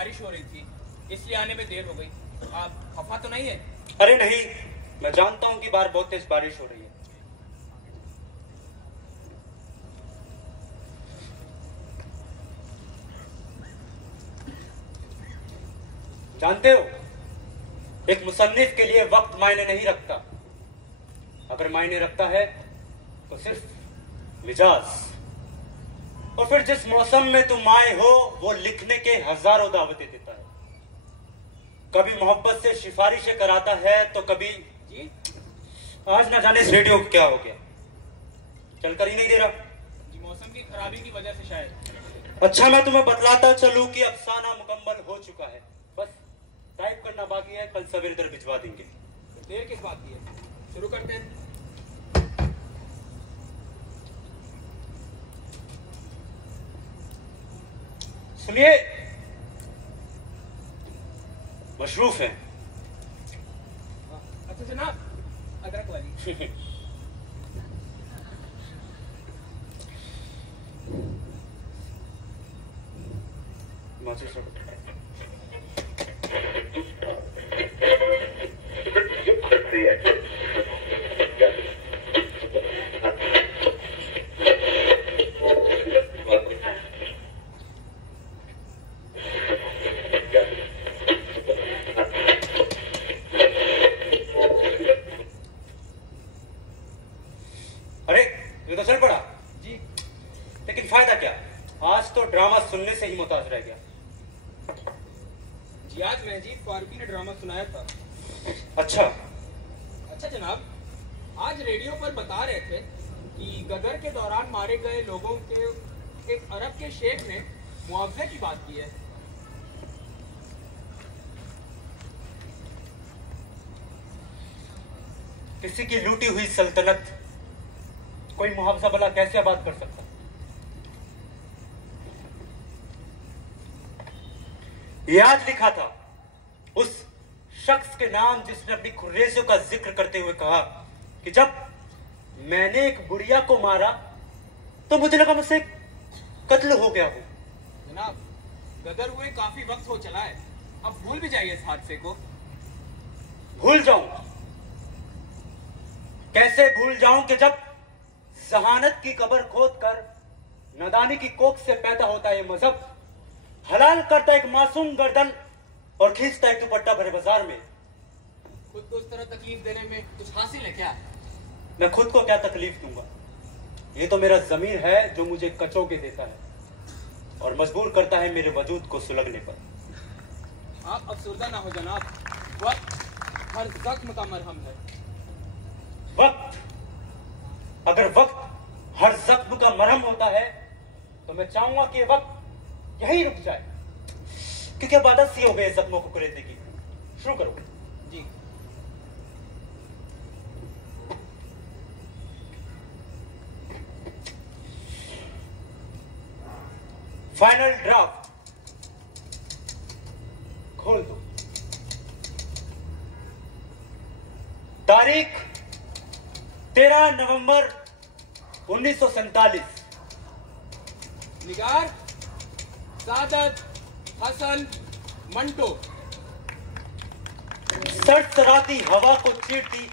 बारिश हो रही थी, इसलिए आने में देर हो गई। आप खफा तो नहीं है? अरे नहीं, मैं जानता हूँ कि बाहर बहुत तेज बारिश हो रही है। जानते हो, एक मुसन्निफ के लिए वक्त मायने नहीं रखता। अगर मायने रखता है तो सिर्फ मिजाज। और फिर जिस मौसम में तुम आए हो वो लिखने के हजारों दावतें देता है। कभी मोहब्बत से सिफारिशें कराता है तो कभी जी आज ना जाने इस रेडियो को क्या हो गया, चलकर ही नहीं दे रहा। जी मौसम की खराबी की वजह से शायद। अच्छा, मैं तुम्हें बतलाता चलूं कि अफसाना मुकम्मल हो चुका है, बस टाइप करना बाकी है। कल सवेरे इधर भिजवा देंगे। तो देर किस बात की है, शुरू करते हैं। सुनिए, मशरूफ है। अच्छा जनाब, अदरक वाली। अरे ये तो चल पड़ा। जी लेकिन फायदा क्या, आज तो ड्रामा सुनने से ही मुताज रह गया। जी आज महजीद फारूकी ने ड्रामा सुनाया था। अच्छा, अच्छा जनाब, आज रेडियो पर बता रहे थे कि गदर के दौरान मारे गए लोगों के एक अरब के शेख ने मुआवजे की बात की है। किसी की लूटी हुई सल्तनत कोई मुआवजा भला कैसे आबाद कर सकता? ये आज लिखा था उस शख्स के नाम जिसने अपनी खुर्रेसियों का जिक्र करते हुए कहा कि जब मैंने एक बुढ़िया को मारा तो मुझे लगा मुझसे कत्ल हो गया हो। जनाब, गदर हुए काफी वक्त हो चला है, अब भूल भी जाइए इस हादसे को। भूल जाऊं? कैसे भूल जाऊं कि जब जहानत की कब्र खोद कर नादानी की कोख से पैदा होता है मजहब, हलाल करता एक मासूम गर्दन और खींचता एक दुपट्टा भरे बाजार में। खुद को उस तरह तकलीफ देने में कुछ हासिल है क्या? मैं खुद को क्या तकलीफ दूंगा? ये तो मेरा जमीर है जो मुझे कचोके देता है और मजबूर करता है मेरे वजूद को सुलगने पर। आप अफसुर्दा ना हो जनाब, वक्त हर जख्म का मरहम है। वक्त? अगर वक्त हर जख्म का मरहम होता है तो मैं चाहूंगा कि ये वक्त यही रुक जाए, क्योंकि अब आदत सी हो गई जख्मों को कुरेदने की। शुरू करो। जी फाइनल ड्राफ्ट खोल दो। तारीख 13 नवंबर 1947। निगार सादत हसन मंटो। सरसराती हवा को चीरती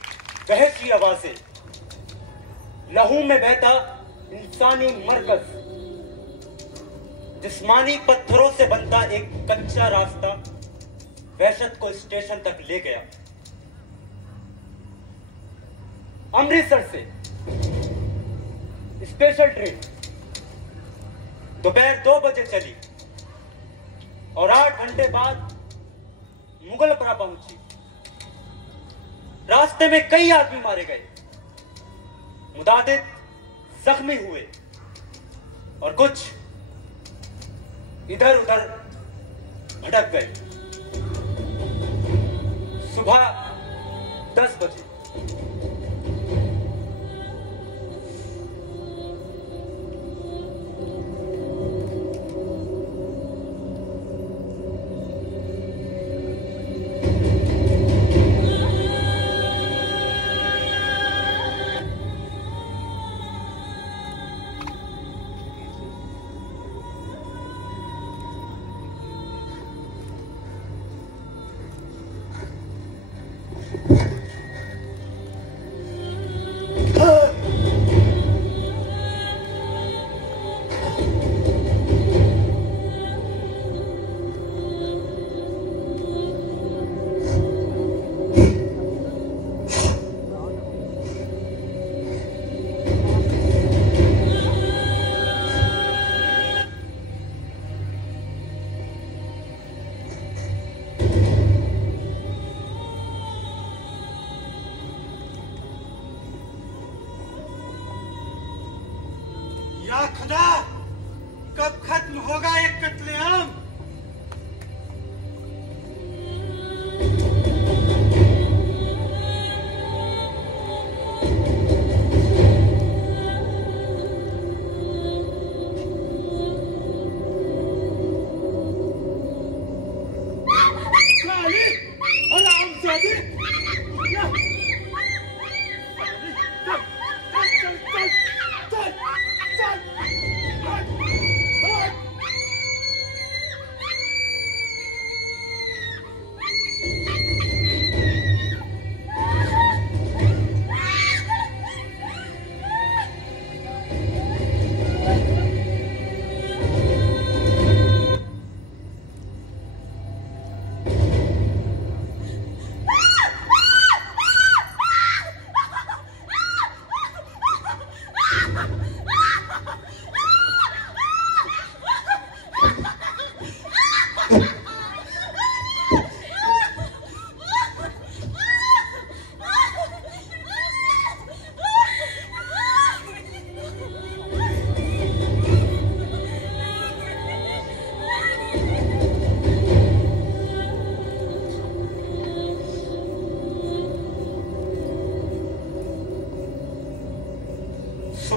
बहसी आवाजें, लहू में बहता इंसानी मरकज, जिस्मानी पत्थरों से बनता एक कच्चा रास्ता वहशत को स्टेशन तक ले गया। अमृतसर से स्पेशल ट्रेन दोपहर 2 बजे चली और 8 घंटे बाद मुगलपरा पहुंची। रास्ते में कई आदमी मारे गए, मुतादिद जख्मी हुए और कुछ इधर उधर भटक गए। सुबह 10 बजे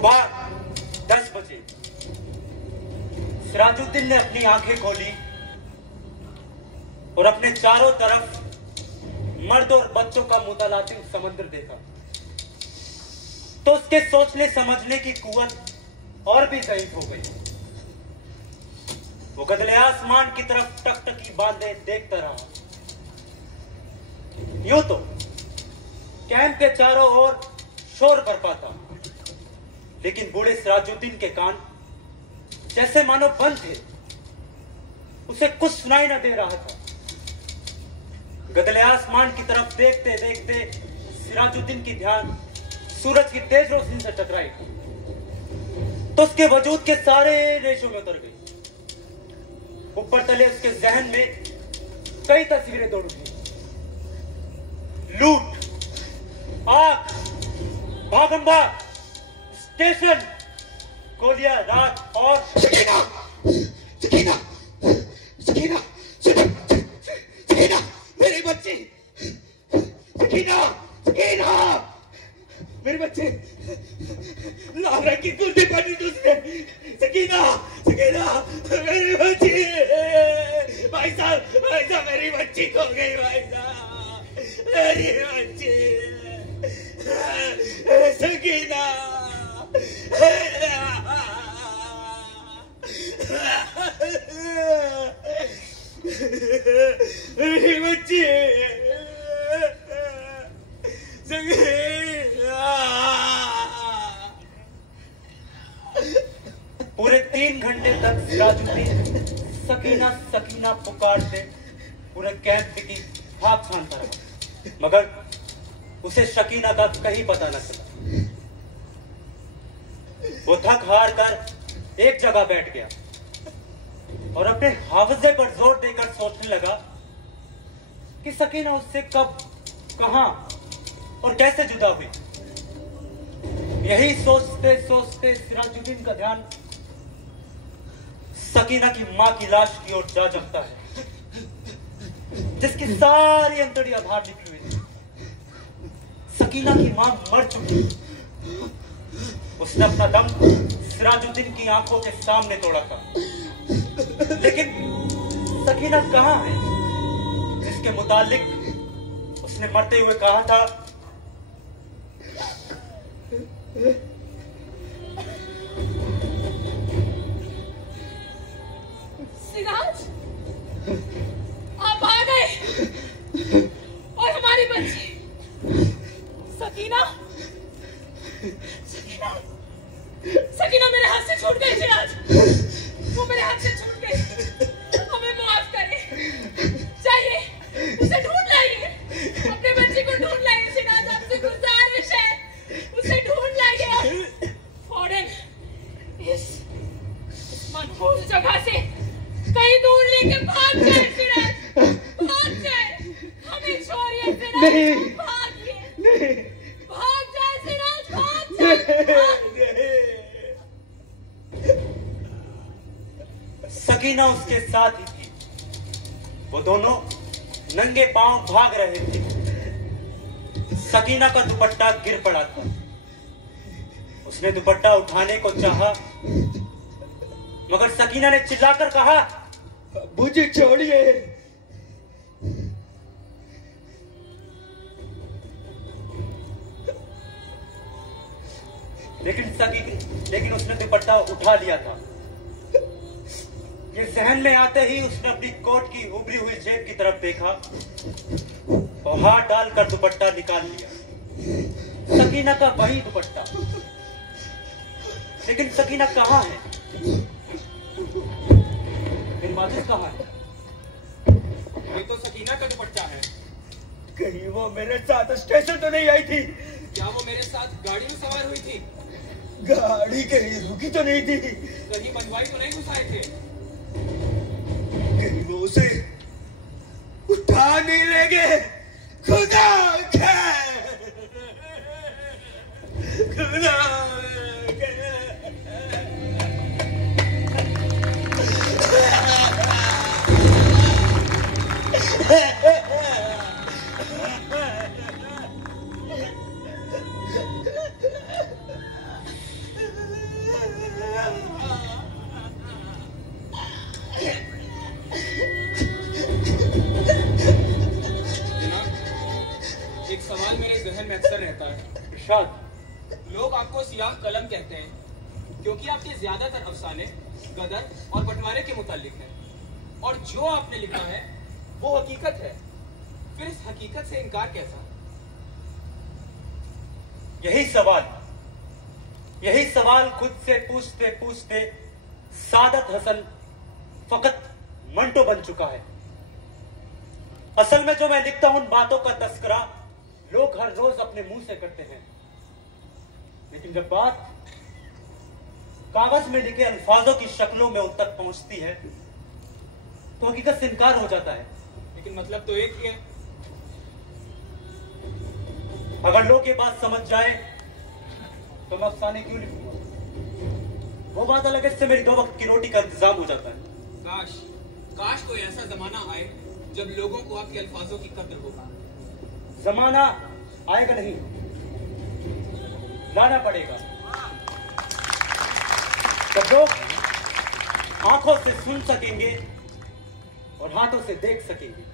सुबह 10 बजे सिराजुद्दीन ने अपनी आंखें खोली और अपने चारों तरफ मर्द और बच्चों का मुतलातिम समंदर देखा तो उसके सोचने समझने की कुव्वत और भी ज़ईफ हो गई। वो गदले आसमान की तरफ टकटकी बांधे देखता रहा। यूं तो कैंप के चारों ओर शोर बरपा था, लेकिन बूढ़े सिराजुद्दीन के कान जैसे मानो बंद थे। उसे कुछ सुनाई न दे रहा था। गदले आसमान की तरफ देखते देखते सिराजुद्दीन की ध्यान सूरज की तेज रोशनी से टकराई तो उसके वजूद के सारे रेशों में उतर गई। ऊपर तले उसके जहन में कई तस्वीरें दौड़ उठी। लूट, आग, भागमभाग, स्टेशन, गोलियां, रात और सकीना, सकीना, सकीना, सकीना, मेरी बच्ची, सकीना, सकीना, मेरे बच्चे, लाल रंग की कुर्ती पहनी तुझने, सकीना, सकीना, मेरी बच्ची, भाई साहब, मेरी बच्ची खो गई, भाई साहब, मेरी बच्ची, सकीना, मेरी बच्ची, पूरे 3 घंटे तक सिराजुद्दीन सकीना सकीना पुकारते पूरे कैंप की भाग छानता रहा, मगर उसे सकीना का कहीं पता न चला। वो थक हार कर एक जगह बैठ गया और अपने हावजे पर जोर देकर सोचने लगा कि सकीना उससे कब, कहां और कैसे जुदा हुई। यही सोचते सोचते सिराजुद्दीन का ध्यान सकीना की मां की लाश की ओर जा जमता है, जिसकी सारी अंतड़ियां बाहर निकली हुई थी। सकीना की मां मर चुकी। उसने अपना दम सिराजुद्दीन की आंखों के सामने तोड़ा था, लेकिन सकीना कहां है जिसके मुतालिक उसने मरते हुए कहा था सिराज, आप आ गए और हमारी बच्ची सकीना, सकीना, सकीना मेरे हाथ से छूट गई। सिराज, वो मेरे हाथ से छूट गई। हमें माफ करें। चाहिए उसे ढूंढ लाइए, अपने बच्चे को ढूंढ लाइए। सिराज, आपसे गुजारिश है, उसे ढूंढ लाइए फौरन। इस मनहूस जगह से कहीं दूर लेके भाग जाए। सिराज, भाग जाए, हमें छोड़िए। सिराज, भागिए, नहीं, भाग जाए। सिराज, भाग जाए। सकीना उसके साथ ही थी। वो दोनों नंगे पांव भाग रहे थे। सकीना का दुपट्टा गिर पड़ा था। उसने दुपट्टा उठाने को चाहा, मगर सकीना ने चिल्लाकर कहा, मुझे छोड़िए। लेकिन उसने दुपट्टा उठा लिया था। ये जहन में आते ही उसने अपनी कोट की उभरी हुई जेब की तरफ देखा और हाथ डालकर दुपट्टा निकाल लिया। सकीना का वही दुपट्टा। लेकिन सकीना कहाँ है? मेरी माजिद कहाँ है? ये तो सकीना का दुपट्टा है। कहीं वो मेरे साथ स्टेशन तो नहीं आई थी? क्या वो मेरे साथ गाड़ी में सवार हुई थी? गाड़ी कहीं रुकी तो नहीं थी? कहीं बनवाई तो नहीं घुसाए थे? कहीं वो उसे उठा नहीं ले गए? खुदा खुदा जहन में अक्सर रहता है। इरशाद। लोग आपको सियाह कलम कहते हैं क्योंकि आपके ज्यादातर अफसाने गदर और बंटवारे के मुतालिक हैं, और जो आपने लिखा है वो हकीकत है। फिर इस हकीकत से इनकार कैसा? यही सवाल खुद से पूछते पूछते सादत हसन फकत मंटो बन चुका है। असल में जो मैं लिखता हूं उन बातों का तस्करा लोग हर रोज अपने मुंह से करते हैं, लेकिन जब बात कागज में लिखे अल्फाजों की शक्लों में उन तक पहुंचती है तो हकीकत से इनकार हो जाता है। लेकिन मतलब तो एक ही है। अगर लोग ये बात समझ जाए तो मैं अफसाने क्यों लिखूंगा? वो बात अलग है, इससे मेरी 2 वक्त की रोटी का इंतजाम हो जाता है। काश कोई ऐसा जमाना आए जब लोगों को आपके अल्फाजों की कद्र होगा। जमाना आएगा नहीं, लाना पड़ेगा। तब लोग आंखों से सुन सकेंगे और हाथों से देख सकेंगे।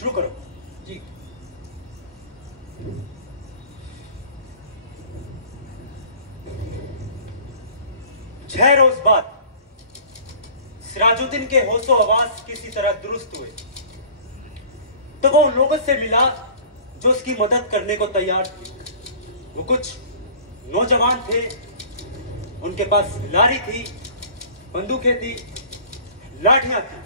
शुरू करो। जी। छह रोज बाद सिराजुद्दीन के होशो आवाज किसी तरह दुरुस्त हुए तो वो उन लोगों से मिला जो उसकी मदद करने को तैयार थे। वो कुछ नौजवान थे, उनके पास लारी थी, बंदूकें थी, लाठियां थी।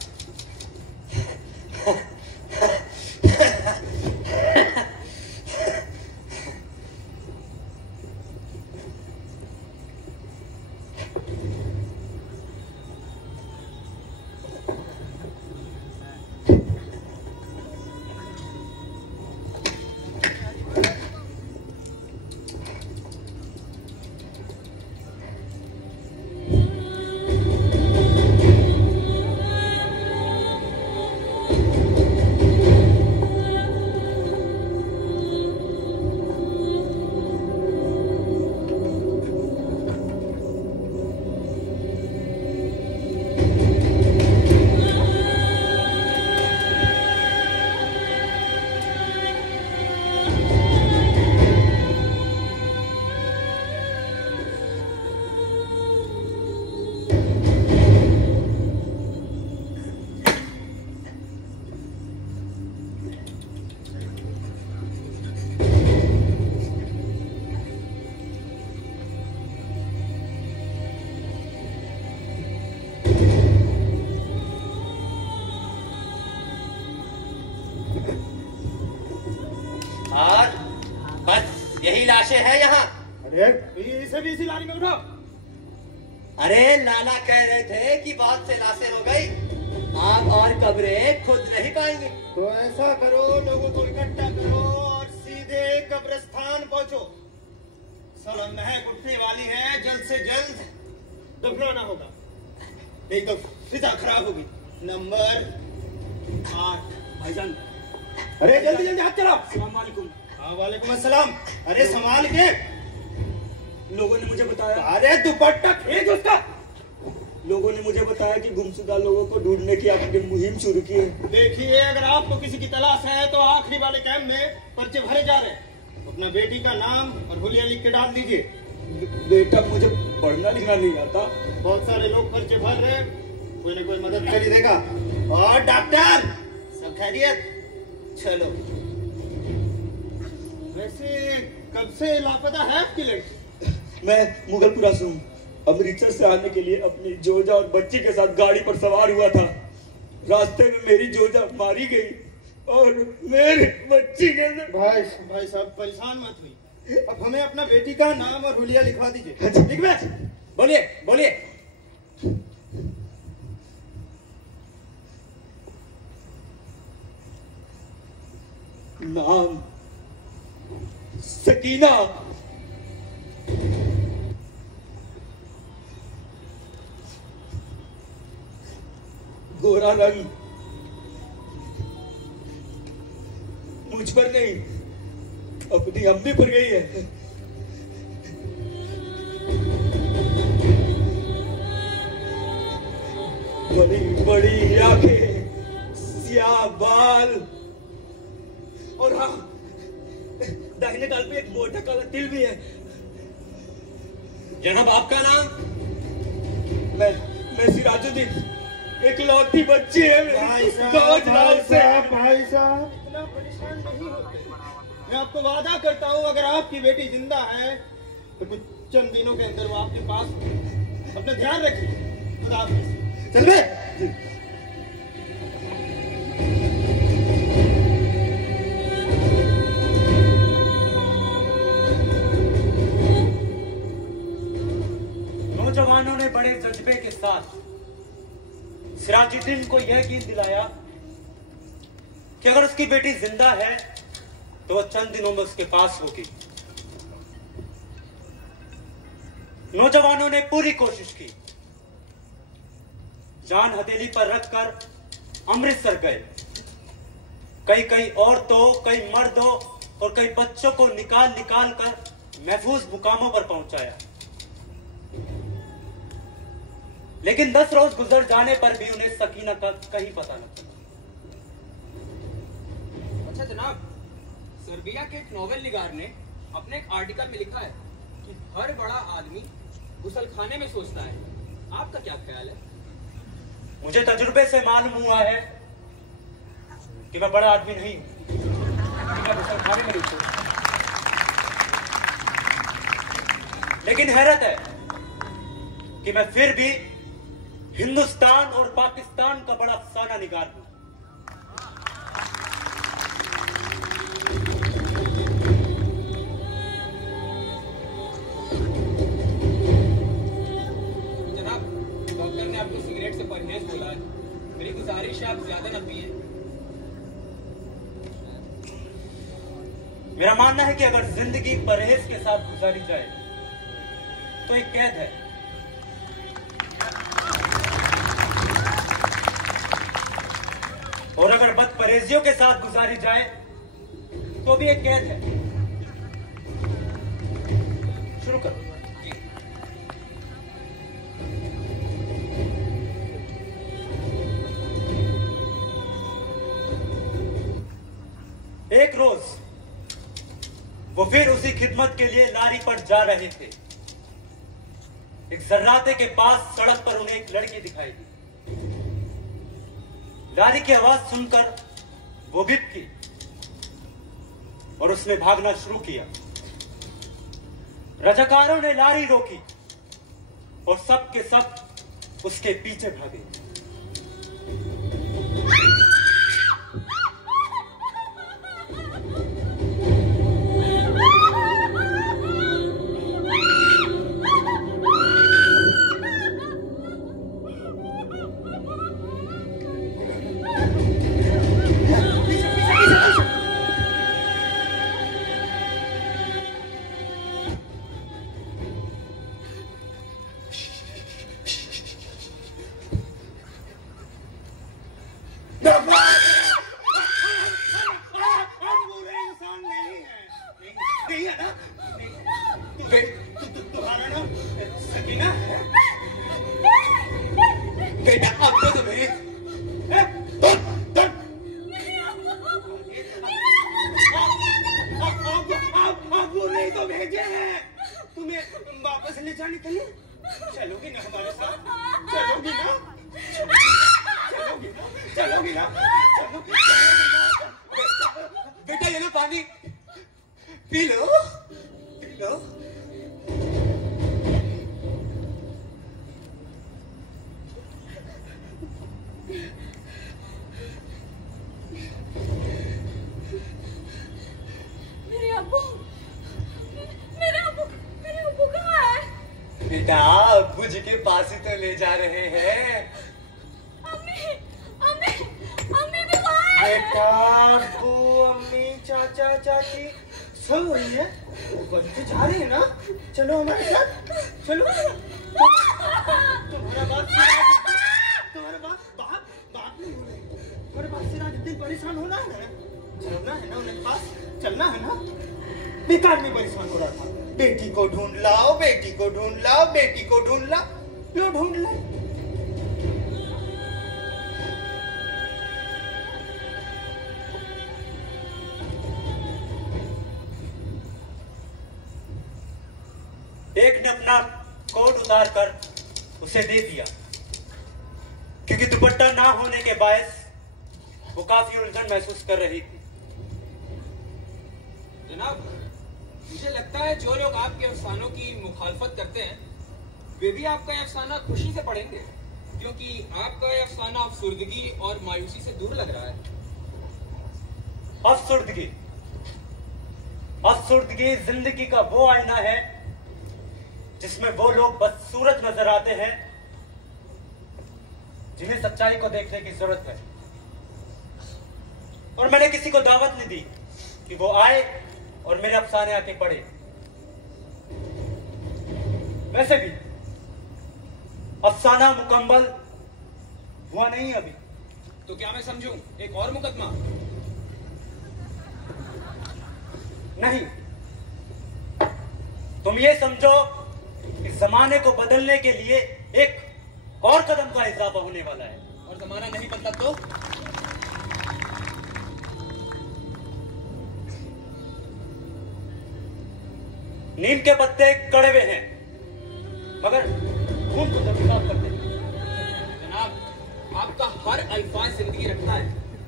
और बस यही लाशें हैं यहाँ। अरे इसे भी इसी लारी में उठाओ। अरे लाला कह रहे थे कि बहुत से लाशें हो गई, आप और कब्रें खुद नहीं पाएंगे। तो ऐसा करो, लोगों को इकट्ठा करो और सीधे कब्रिस्तान पहुंचो। साला महक उठने वाली है, जल्द से जल्द दफनाना होगा, नहीं तो फिजा खराब होगी। नंबर 8। भाईजान, अरे जल्दी जल्दी हाथ चलाओ। अस्सलाम वालेकुम। हाँ वालेकुम अस्सलाम। अरे संभाल के। लोगों ने मुझे बताया अरे दुपट्टा खींच उसका। लोगों ने मुझे बताया कि गुमशुदा लोगों को ढूंढने की आपने मुहिम शुरू की है। देखिए, अगर आपको किसी की तलाश है तो आखिरी वाले कैंप में पर्चे भरे जा रहे हैं। अपना बेटी का नाम और हुलिया लिख के डाल दीजिए। बेटा, मुझे पढ़ना लिखना नहीं आता। बहुत सारे लोग पर्चे भर रहे हैं, कोई ना कोई मदद कर ही देगा। और डॉक्टर, सब खैरियत? चलो। वैसे कब से लापता है आपकी लड़की? मैं मुगलपुरा से हूँ। अमृतसर से आने के लिए अपनी जोजा और बच्ची के साथ गाड़ी पर सवार हुआ था। रास्ते में मेरी जोजा मारी गई और मेरी बच्ची के भाई साहब परेशान मत हुई। अब हमें अपना बेटी का नाम और हुलिया लिखवा दीजिए। लिख बे। बोलिए बोलिए। नाम सकीना, गोरा रंग मुझ पर नहीं, अपनी अम्मी पर गई है। बड़ी बड़ी आंखें, स्याह बाल, और हाँ, दाहिने गाल पे एक मोटा काला तिल भी है। जनाब, आपका नाम? मैं सिराजुद्दीन, एक लौती बच्ची है मेरी। भाई साहब इतना परेशान नहीं होते। मैं आपको वादा करता हूँ, अगर आपकी बेटी जिंदा है तो कुछ चंद दिनों के अंदर वो आपके पास। अपना ध्यान रखिए। खुदा हाफिज। चल बे। नौजवानों ने बड़े जज्बे के साथ सिराजुद्दीन को यह यकीन दिलाया कि अगर उसकी बेटी जिंदा है तो वह चंद दिनों में उसके पास होगी। नौजवानों ने पूरी कोशिश की, जान हथेली पर रखकर अमृतसर गए। कई औरतों, कई मर्दों और कई बच्चों को निकाल कर महफूज मुकामों पर पहुंचाया। लेकिन 10 रोज गुजर जाने पर भी उन्हें सकीना का कहीं पता न चला। अच्छा जनाब, सर्बिया के एक नोवेल निगार ने अपने एक आर्टिकल में लिखा है कि हर बड़ा आदमी गुसलखाने में सोचता है। आपका क्या ख्याल है? मुझे तजुर्बे से मालूम हुआ है कि मैं बड़ा आदमी नहीं हूं, मैं गुसलखाने में नहीं सोचता। लेकिन हैरत है कि मैं फिर भी हिंदुस्तान और पाकिस्तान का बड़ा अफसाना निगार हूं। जनाब, डॉक्टर ने आपको सिगरेट से परहेज बोला है। मेरी गुजारिश है आप ज्यादा न पिए। मेरा मानना है कि अगर जिंदगी परहेज के साथ गुजारी जाए तो एक कैद है, और अगर बदपरहेजियों के साथ गुजारी जाए तो भी एक कैद है। शुरू करो। एक रोज वो फिर उसी खिदमत के लिए लारी पर जा रहे थे। एक जर्राते के पास सड़क पर उन्हें एक लड़की दिखाई दी। लारी की आवाज सुनकर वो भिपकी और उसने भागना शुरू किया। रजाकारों ने लारी रोकी और सब के सब उसके पीछे भागे। तुम्हारा नाम सकीना है? बेटा अब तो तुम्हें आप वो नहीं तो भेजे हैं, तुम्हें वापस ले जाने के लिए। चलोगी ना हमारे साथ? चलोगी ना? चलोगी ना? चलोगी ना? बेटा ये लो पानी, पी लो, पी लो। मेरे अब्बू कहाँ है? बेटा अब्बू जी के पास ही तो ले जा रहे हैं। अम्मी भी वहाँ है। बेटा अब्बू, अम्मी, चाचा, चाची सब वही है, वही तो जा रही है ना। चलो हमारे साथ, चलो। तुम्हारा बाप नहीं हो रहे, तुम्हारे बाप से राजुद्दीन परेशान होना है ना, चलना है ना उनके पास, चलना है ना। बेकार में परेशान हो रहा था, बेटी को ढूंढ लाओ, बेटी को ढूंढ लाओ, बेटी को ढूंढ लाओ, लो ढूंढ लाओ। एक ने अपना कोट उतार कर उसे दे दिया, क्योंकि दुपट्टा ना होने के बायस वो काफी उलझन महसूस कर रही थी। जनाब, मुझे लगता है जो लोग आपके अफसानों की मुखालफत करते हैं वे भी आपका ये अफसाना खुशी से पढ़ेंगे, क्योंकि आपका ये अफसाना अफसुर्दगी और मायूसी से दूर लग रहा है। अफसुर्दगी, अफसुर्दगी जिंदगी का वो आईना है जिसमें वो लोग बदसूरत नजर आते हैं जिन्हें सच्चाई को देखने की जरूरत है। और मैंने किसी को दावत नहीं दी कि वो आए और मेरे अफसाने आके पढ़े। वैसे भी अफसाना मुकम्मल हुआ नहीं अभी। तो क्या मैं समझूं एक और मुकदमा? नहीं, तुम ये समझो कि जमाने को बदलने के लिए एक और कदम का इजाफा होने वाला है। और जमाना नहीं बदला तो? नीम के पत्ते कड़वे हैं मगर खून को जब साफ करते हैं। जनाब, आपका हर अल्फाज जिंदगी रखता है।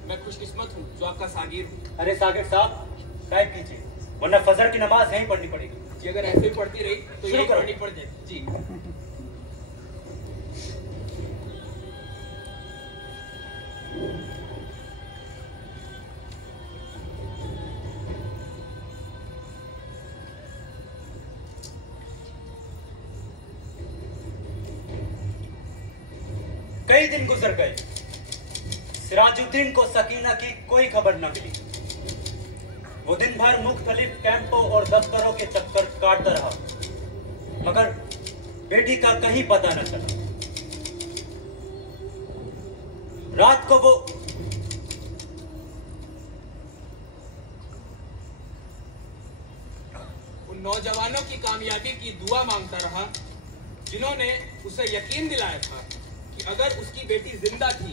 मैं खुशकिस्मत हूँ जो आपका सागिर हूँ। अरे सागिर साहब, चाय पीजिए, वरना फजर की नमाज यहीं पढ़नी पड़ेगी। जी, अगर ऐसे ही पढ़ती रही तो शुरू यही करो। पढ़नी पड़ जाएगी। जी। कई दिन गुजर गए, सिराजुद्दीन को सकीना की कोई खबर न मिली। वो दिन भर मुख्तलिफ कैंपों और दफ्तरों के चक्कर काटता रहा, मगर बेटी का कहीं पता न चला। रात को वो उन नौजवानों की कामयाबी की दुआ मांगता रहा जिन्होंने उसे यकीन दिलाया था कि अगर उसकी बेटी जिंदा थी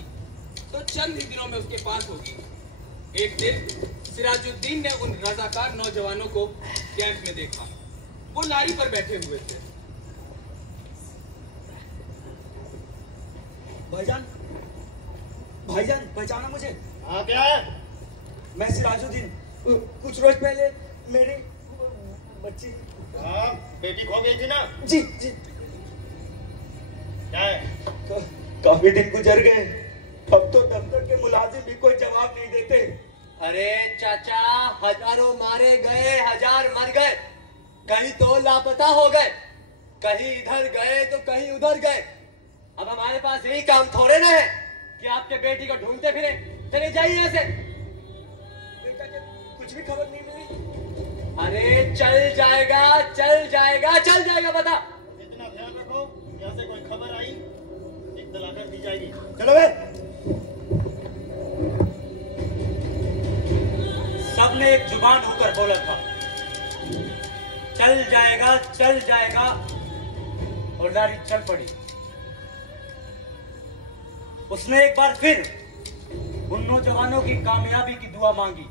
तो चंद ही दिनों में उसके पास होगी। एक दिन सिराजुद्दीन ने उन रजाकार नौजवानों को कैंप में देखा। वो लारी पर बैठे हुए थे। भाईजान, भाईजान पहचाना मुझे? हाँ, क्या है? मैं सिराजुद्दीन। कुछ रोज पहले मेरी बच्ची। हाँ, बेटी खो गई थी ना? जी जी। क्या है? काफी दिन गुजर गए, अब तो दफ्तर के मुलाजिम भी कोई जवाब नहीं देते। अरे चाचा, हजारों मारे गए, हजार मर गए, कहीं तो लापता हो गए, कहीं इधर गए तो कहीं उधर गए। अब हमारे पास यही काम थोड़े ना है कि आपके बेटी को ढूंढते फिरे। चले जाइए यहाँ से। बेटा के कुछ भी खबर नहीं मिली। अरे चल जाएगा, चल जाएगा, चल जाएगा, बता। इतना ध्यान रखो, यहाँ से कोई खबर आई इत्तला कर दी जाएगी। चलो बे। सबने एक जुबान होकर बोला था, चल जाएगा, चल जाएगा, और लारी चल पड़ी। उसने एक बार फिर उन नौजवानों की कामयाबी की दुआ मांगी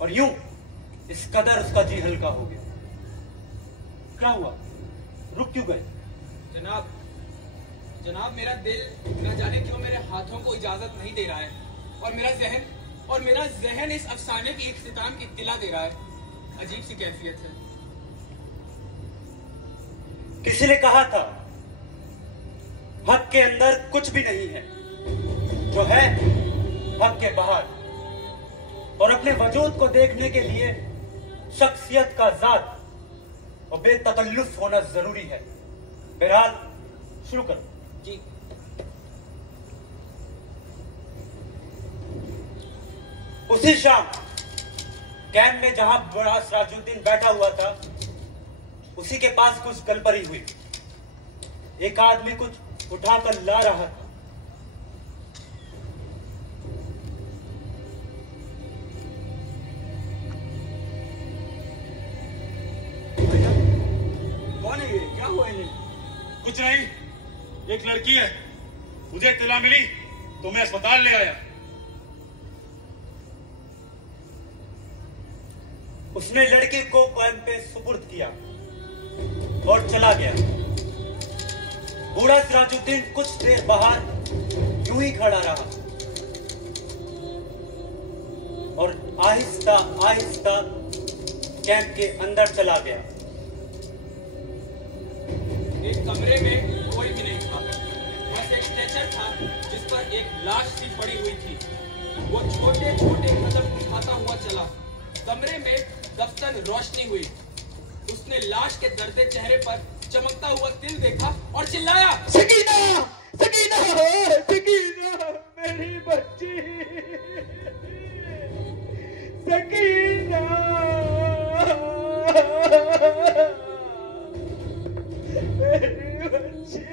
और यूं इस कदर उसका जी हल्का हो गया। क्या हुआ, रुक क्यों गए? जनाब, मेरा दिल न जाने क्यों मेरे हाथों को इजाजत नहीं दे रहा है और मेरा जहन इस अफसाने की इख्तिताम की इत्तिला दे रहा है। अजीब सी कैफियत है। किसी ने कहा था हक के अंदर कुछ भी नहीं है, जो है हक के बाहर। और अपने वजूद को देखने के लिए शख्सियत का जात और बेतकल्लुफ होना जरूरी है। बहरहाल शुरू करो। जी। उसी शाम कैंप में जहां बड़ा सिराजुद्दीन बैठा हुआ था, उसी के पास कुछ गलपरी हुई। एक आदमी कुछ उठाकर ला रहा था। कौन है ये? क्या हुआ इन्हें? कुछ नहीं, एक लड़की है, मुझे इत्तला मिली तो मैं अस्पताल ले आया। उसने लड़की को कैंप पे सुपुर्द किया और चला गया। बूढ़ा सिराजुद्दीन कुछ देर बाहर यूं ही खड़ा रहा और आहिस्ता आहिस्ता कैंप के अंदर चला गया। एक कमरे में कोई भी नहीं था। बस एक स्ट्रेचर था जिस पर एक लाश सी पड़ी हुई थी। वो छोटे छोटे कदम उठाता हुआ चला। कमरे में दफ्तन रोशनी हुई। उसने लाश के दर्दे चेहरे पर चमकता हुआ तिल देखा और चिल्लाया, सकीना, सकीना, सकीना, मेरी बच्ची, सकीना, मेरी बच्ची।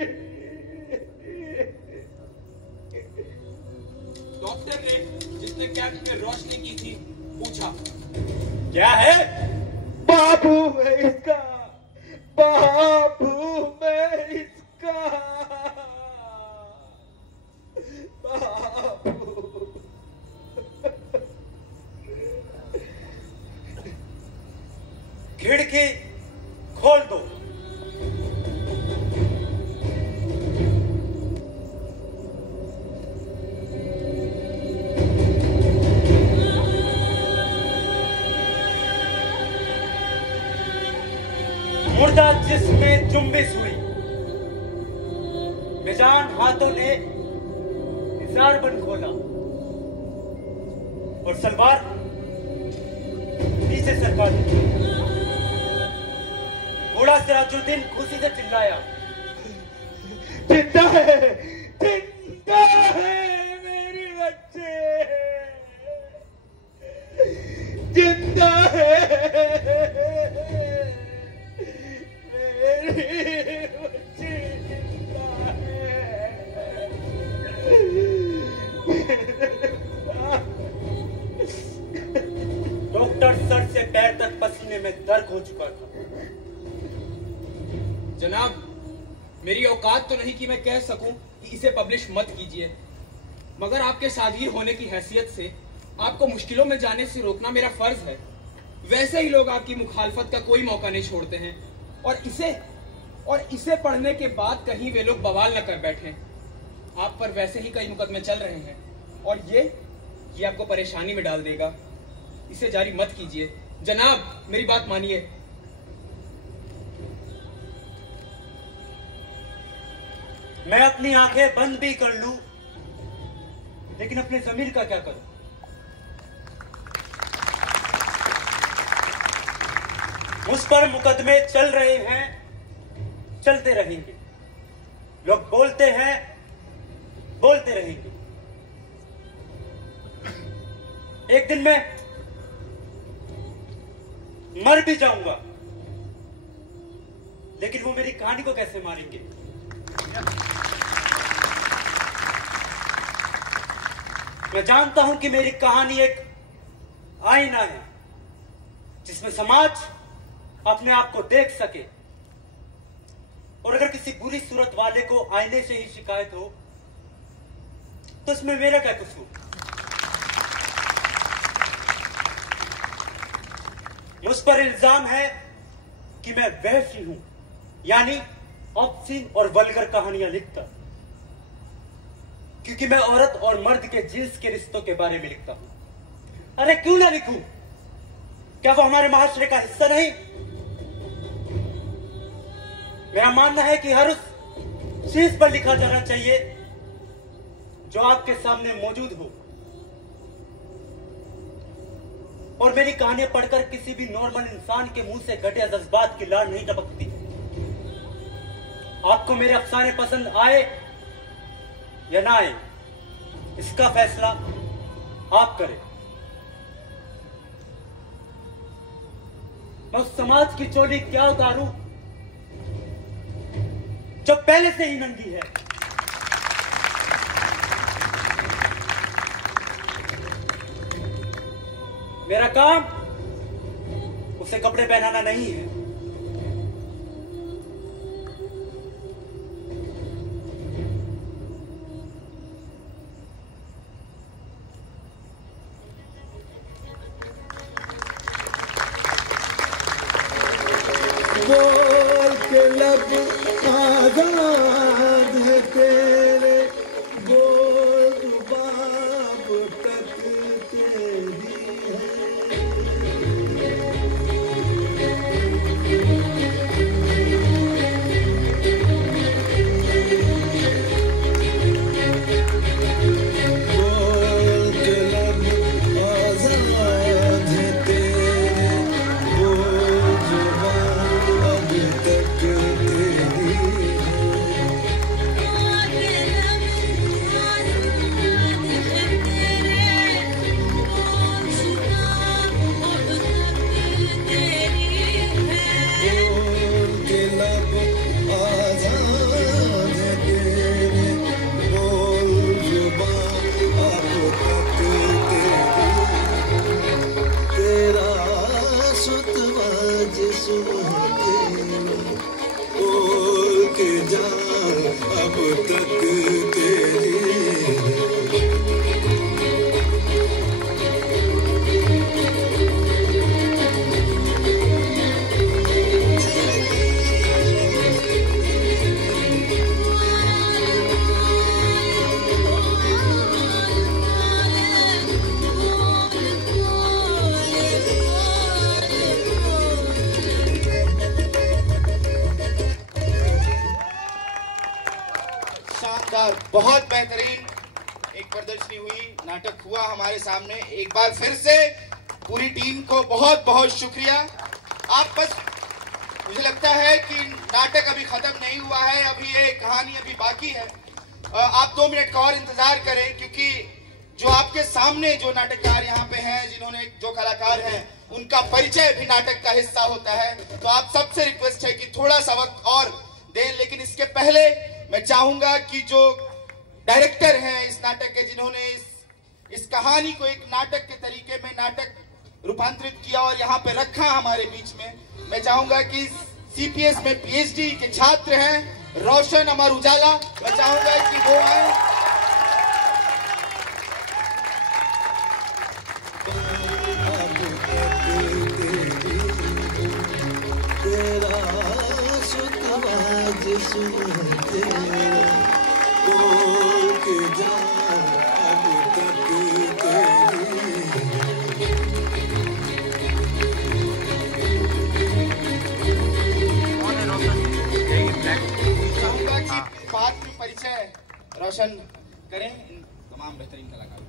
डॉक्टर ने, जिसने कैंप में रोशनी की थी, पूछा, क्या है? बाबू में इसका, बाबू में इसका, बाबू। खिड़की खोल दो। मुर्दा जिसमें जुम्बिश हुई। बेजान हाथों ने इज़ार बंद खोला और सलवार नीचे सरका दी। बूढ़ा सिराजुद्दीन खुशी से चिल्लाया, जिंदा है, जिंदा है मेरी बच्चे, जिंदा है मेरी बच्ची, जिंदा है। डॉक्टर सर से पैर तक पसीने में दर्द हो चुका था। जनाब, मेरी औकात तो नहीं कि मैं कह सकूं कि इसे पब्लिश मत कीजिए, मगर आपके सागीर होने की हैसियत से आपको मुश्किलों में जाने से रोकना मेरा फर्ज है। वैसे ही लोग आपकी मुखालफत का कोई मौका नहीं छोड़ते हैं और इसे पढ़ने के बाद कहीं वे लोग बवाल न कर बैठे। आप पर वैसे ही कई मुकदमे चल रहे हैं और ये आपको परेशानी में डाल देगा। इसे जारी मत कीजिए। जनाब, मेरी बात मानिए। मैं अपनी आंखें बंद भी कर लूं, लेकिन अपने जमीर का क्या करूं? मुझ पर मुकदमे चल रहे हैं, चलते रहेंगे। लोग बोलते हैं, बोलते रहेंगे। एक दिन मैं मर भी जाऊंगा, लेकिन वो मेरी कहानी को कैसे मारेंगे? मैं जानता हूं कि मेरी कहानी एक आईना है जिसमें समाज अपने आप को देख सके, और अगर किसी बुरी सूरत वाले को आईने से ही शिकायत हो तो इसमें मेरा क्या कसूर? मुझ पर इल्जाम है कि मैं वहशी हूं, यानी ऑब्सीन और वल्गर कहानियां लिखता, क्योंकि मैं औरत और मर्द के जिन्स के रिश्तों के बारे में लिखता हूं। अरे क्यों ना लिखूं? क्या वो हमारे माशरे का हिस्सा नहीं? मेरा मानना है कि हर उस चीज पर लिखा जाना चाहिए जो आपके सामने मौजूद हो, और मेरी कहानियां पढ़कर किसी भी नॉर्मल इंसान के मुंह से घटिया जज्बात की लार नहीं टपकती। आपको मेरे अफसाने पसंद आए या ना आए, इसका फैसला आप करें। मैं उस समाज की चोली क्या उतारूं जो पहले से ही नंगी है। मेरा काम उसे कपड़े पहनाना नहीं है। बोल के लब आजाद है तेरे, बोल बाब तक तेरी बहुत बेहतरीन एक प्रदर्शनी हुई, नाटक हुआ हमारे सामने। एक बार फिर से पूरी टीम को बहुत बहुत शुक्रिया। आप बस, मुझे लगता है कि नाटक अभी खत्म नहीं हुआ है, अभी ये कहानी अभी बाकी है। आप 2 मिनट का और इंतजार करें, क्योंकि जो आपके सामने जो नाटककार यहाँ पे हैं, जिन्होंने जो कलाकार हैं, उनका परिचय भी नाटक का हिस्सा होता है। तो आप सबसे रिक्वेस्ट है कि थोड़ा सा वक्त और दें। लेकिन इसके पहले मैं चाहूंगा कि जो डायरेक्टर हैं इस नाटक के, जिन्होंने इस कहानी को एक नाटक के तरीके में नाटक रूपांतरित किया और यहाँ पे रखा हमारे बीच में, मैं चाहूंगा कि सीपीएस में पीएचडी के छात्र हैं रोशन अमर उजाला, मैं चाहूंगा कि वो आए। पात्र परिचय रोशन करें इन तमाम बेहतरीन कलाकारों।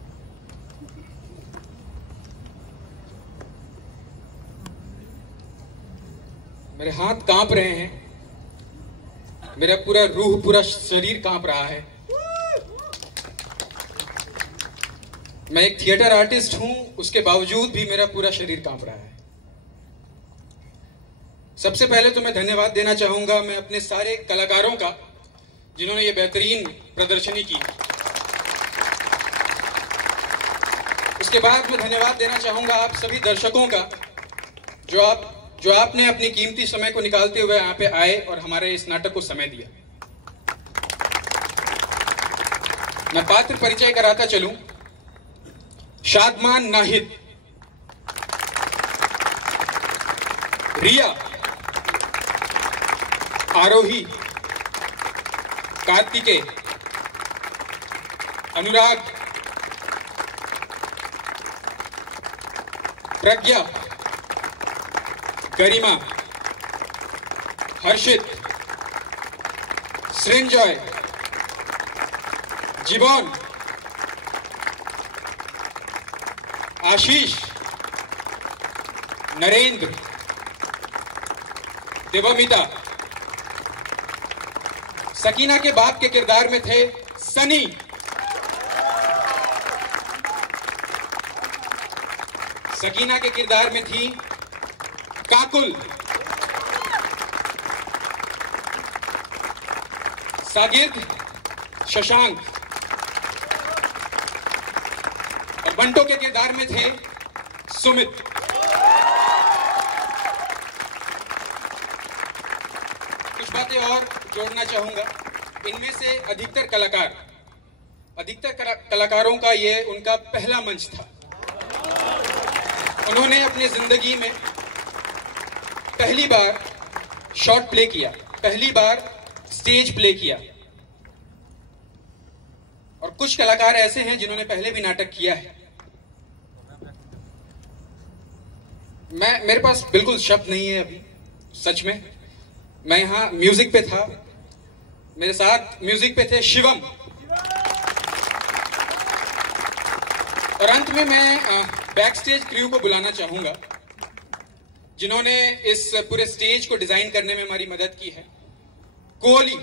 मेरे हाथ कांप रहे हैं, मेरा पूरा रूह, पूरा शरीर कांप रहा है। मैं एक थिएटर आर्टिस्ट हूं, उसके बावजूद भी मेरा पूरा शरीर कांप रहा है। सबसे पहले तो मैं धन्यवाद देना चाहूंगा मैं अपने सारे कलाकारों का, जिन्होंने ये बेहतरीन प्रदर्शनी की। उसके बाद मैं धन्यवाद देना चाहूंगा आप सभी दर्शकों का, जो आपने अपनी कीमती समय को निकालते हुए यहाँ पे आए और हमारे इस नाटक को समय दिया। मैं पात्र परिचय कराता चलूं। शादमान नाहिद, रिया, आरोही, कार्तिकेय, अनुराग, प्रज्ञा, गरिमा, हर्षित, सृंजॉय, जीवन, आशीष, नरेंद्र, देवमिता। सकीना के बाप के किरदार में थे सनी, सकीना के किरदार में थी काकुल, सागिर्द शशांक और बंटो के किरदार में थे सुमित। कुछ बातें और जोड़ना चाहूंगा। इनमें से अधिकतर कलाकारों का ये उनका पहला मंच था। उन्होंने अपने जिंदगी में पहली बार शॉर्ट प्ले किया, पहली बार स्टेज प्ले किया। और कुछ कलाकार ऐसे हैं जिन्होंने पहले भी नाटक किया है। मेरे पास बिल्कुल शब्द नहीं है अभी, सच में। मैं यहां म्यूजिक पे था, मेरे साथ म्यूजिक पे थे शिवम। और अंत में मैं बैक स्टेज क्रू को बुलाना चाहूंगा जिन्होंने इस पूरे स्टेज को डिजाइन करने में हमारी मदद की है। कोहली,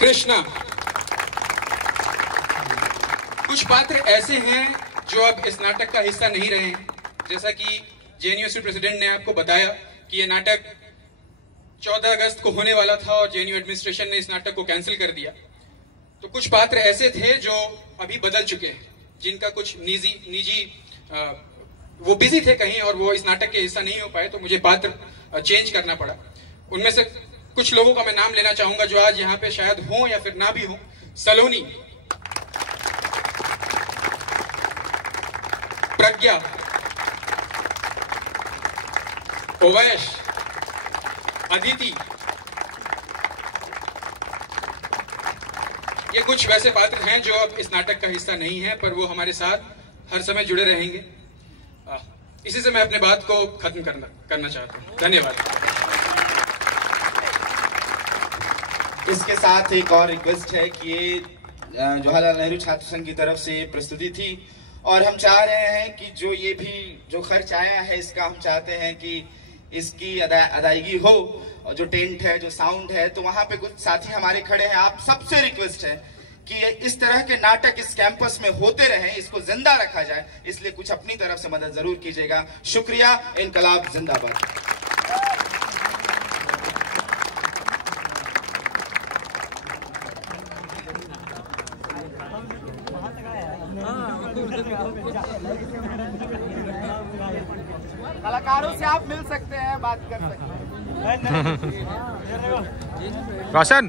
कृष्णा। कुछ पात्र ऐसे हैं जो अब इस नाटक का हिस्सा नहीं रहे हैं। जैसा कि जेएनयू प्रेसिडेंट ने आपको बताया कि यह नाटक 14 अगस्त को होने वाला था और जेएनयू एडमिनिस्ट्रेशन ने इस नाटक को कैंसिल कर दिया। तो कुछ पात्र ऐसे थे जो अभी बदल चुके हैं, जिनका कुछ निजी वो बिजी थे कहीं और वो इस नाटक के हिस्सा नहीं हो पाए, तो मुझे पात्र चेंज करना पड़ा। उनमें से कुछ लोगों का मैं नाम लेना चाहूंगा जो आज यहाँ पे शायद हो या फिर ना भी हो। सलोनी, प्रज्ञा, ओवैश, अदिति। ये कुछ वैसे पात्र हैं जो अब इस नाटक का हिस्सा नहीं है, पर वो हमारे साथ हर समय जुड़े रहेंगे। इसी से मैं अपने बात को खत्म करना चाहता हूँ। धन्यवाद। इसके साथ एक और रिक्वेस्ट है कि ये जवाहरलाल नेहरू छात्र संघ की तरफ से प्रस्तुति थी और हम चाह रहे हैं कि जो खर्च आया है इसका हम चाहते हैं कि इसकी अदायगी हो। और जो टेंट है, जो साउंड है, तो वहां पे कुछ साथी हमारे खड़े हैं। आप सबसे रिक्वेस्ट है कि इस तरह के नाटक इस कैंपस में होते रहें, इसको जिंदा रखा जाए, इसलिए कुछ अपनी तरफ से मदद जरूर कीजिएगा। शुक्रिया। इनकलाब जिंदाबाद। कलाकारों से आप मिल सकते हैं, बात कर सकते हैं। रोशन।